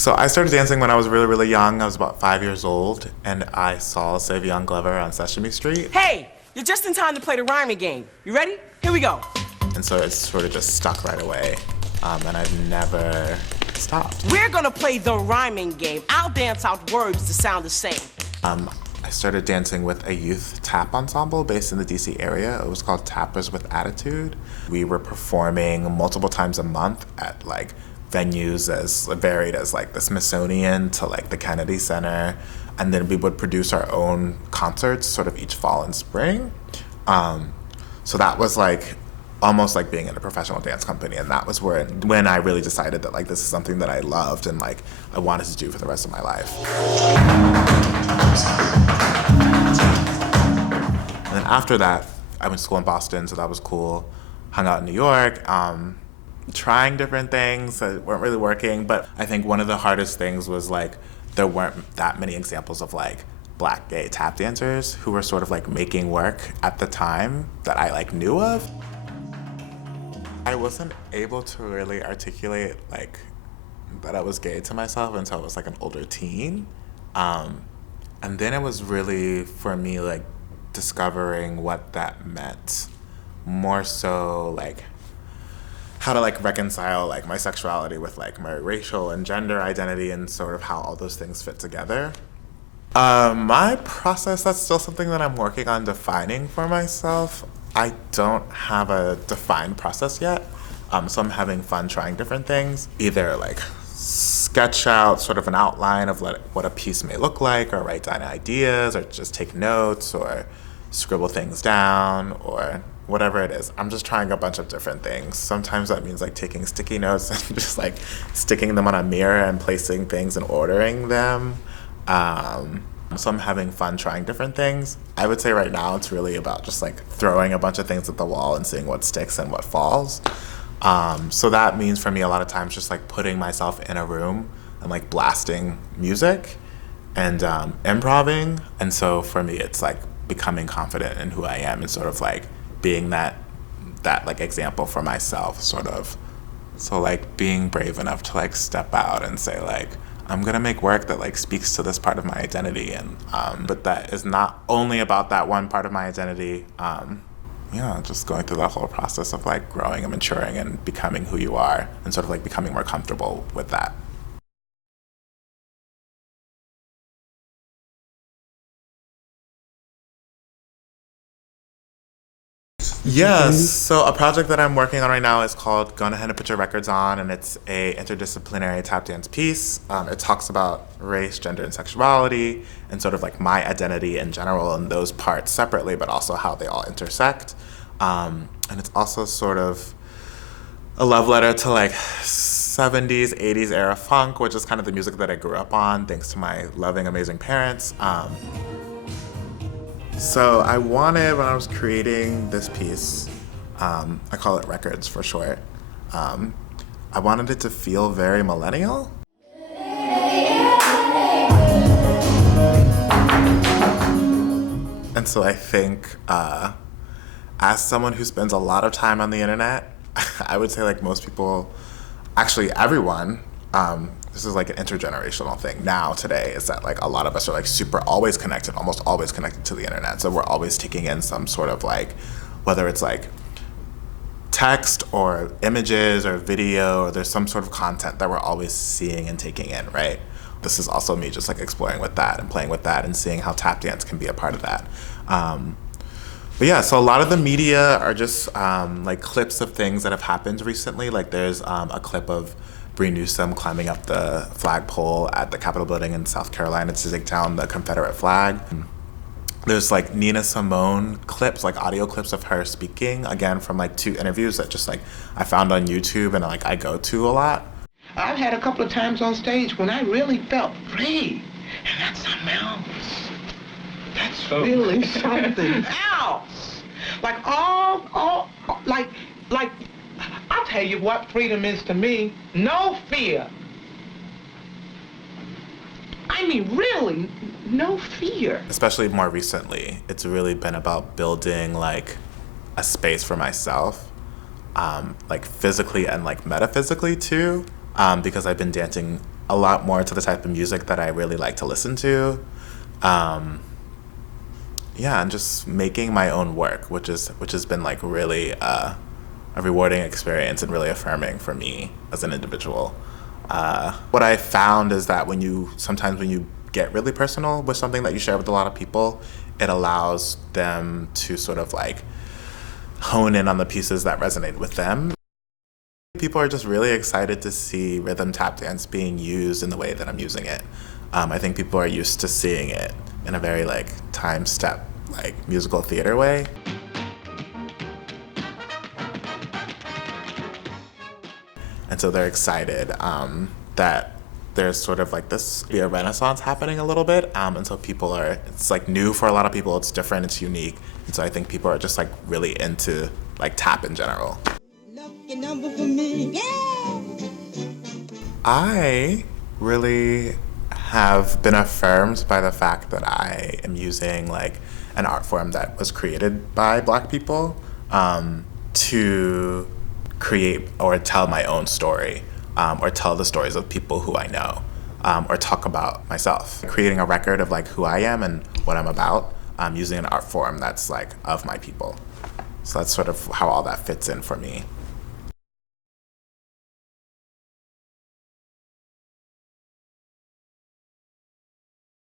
So I started dancing when I was really, really young. I was about 5 years old, and I saw Savion Glover on Sesame Street. Hey, you're just in time to play the rhyming game. You ready? Here we go. And so it sort of just stuck right away, and I've never stopped. We're gonna play the rhyming game. I'll dance out words to sound the same. I started dancing with a youth tap ensemble based in the DC area. It was called Tappers with Attitude. We were performing multiple times a month at like venues as varied as like the Smithsonian to like the Kennedy Center. And then we would produce our own concerts sort of each fall and spring. So that was like almost like being in a professional dance company. And that was when I really decided that like this is something that I loved and like I wanted to do for the rest of my life. And then after that, I went to school in Boston, so that was cool. Hung out in New York, trying different things that weren't really working. But I think one of the hardest things was like there weren't that many examples of like Black gay tap dancers who were sort of like making work at the time that I like knew of. I wasn't able to really articulate like that I was gay to myself until I was like an older teen. And then it was really for me like discovering what that meant, more so like how to like reconcile like my sexuality with like my racial and gender identity and sort of how all those things fit together. My process, that's still something that I'm working on defining for myself. I don't have a defined process yet, so I'm having fun trying different things. Either like sketch out sort of an outline of what a piece may look like, or write down ideas, or just take notes, or scribble things down, or whatever it is. I'm just trying a bunch of different things. Sometimes that means like taking sticky notes and just like sticking them on a mirror and placing things and ordering them. So I'm having fun trying different things. I would say right now it's really about just like throwing a bunch of things at the wall and seeing what sticks and what falls. So that means for me a lot of times just like putting myself in a room and like blasting music and improvising. And so for me it's like becoming confident in who I am and sort of like being that like example for myself, sort of. So like being brave enough to like step out and say like, I'm gonna make work that like speaks to this part of my identity, and but that is not only about that one part of my identity. Just going through that whole process of like growing and maturing and becoming who you are, and sort of like becoming more comfortable with that. Yes, so a project that I'm working on right now is called Go Ahead and Put Your Records On, and it's a interdisciplinary tap dance piece. It talks about race, gender, and sexuality, and sort of like my identity in general, and those parts separately, but also how they all intersect. And it's also sort of a love letter to like 70s, 80s era funk, which is kind of the music that I grew up on, thanks to my loving, amazing parents. So I wanted, when I was creating this piece, I call it Records for short, I wanted it to feel very millennial. And so I think, as someone who spends a lot of time on the internet, I would say like most people, actually everyone, this is like an intergenerational thing now today, is that like a lot of us are like super always connected, almost always connected to the internet. So we're always taking in some sort of like, whether it's like text or images or video, or there's some sort of content that we're always seeing and taking in, right? This is also me just like exploring with that and playing with that and seeing how tap dance can be a part of that. But yeah, so a lot of the media are just like clips of things that have happened recently. Like there's a clip of Bree Newsom climbing up the flagpole at the Capitol building in South Carolina to take down the Confederate flag. There's like Nina Simone clips, like audio clips of her speaking, again from like 2 interviews that just like I found on YouTube and like I go to a lot. I've had a couple of times on stage when I really felt free, and that's something else. That's really something else. Like like I'll tell you what freedom is to me. No fear. I mean, really, no fear. Especially more recently, it's really been about building like a space for myself, like physically and like metaphysically too, because I've been dancing a lot more to the type of music that I really like to listen to. Yeah, and just making my own work, which has been like really a rewarding experience and really affirming for me as an individual. What I found is that sometimes when you get really personal with something that you share with a lot of people, it allows them to sort of like hone in on the pieces that resonate with them. People are just really excited to see rhythm tap dance being used in the way that I'm using it. I think people are used to seeing it in a very like time step, like musical theater way. And so they're excited that there's sort of like this a renaissance happening a little bit. And so it's like new for a lot of people, it's different, it's unique. And so I think people are just like really into like tap in general. Lucky number for me. Yeah! I really have been affirmed by the fact that I am using like an art form that was created by Black people to create or tell my own story, or tell the stories of people who I know, or talk about myself. Creating a record of like who I am and what I'm about, using an art form that's like of my people. So that's sort of how all that fits in for me.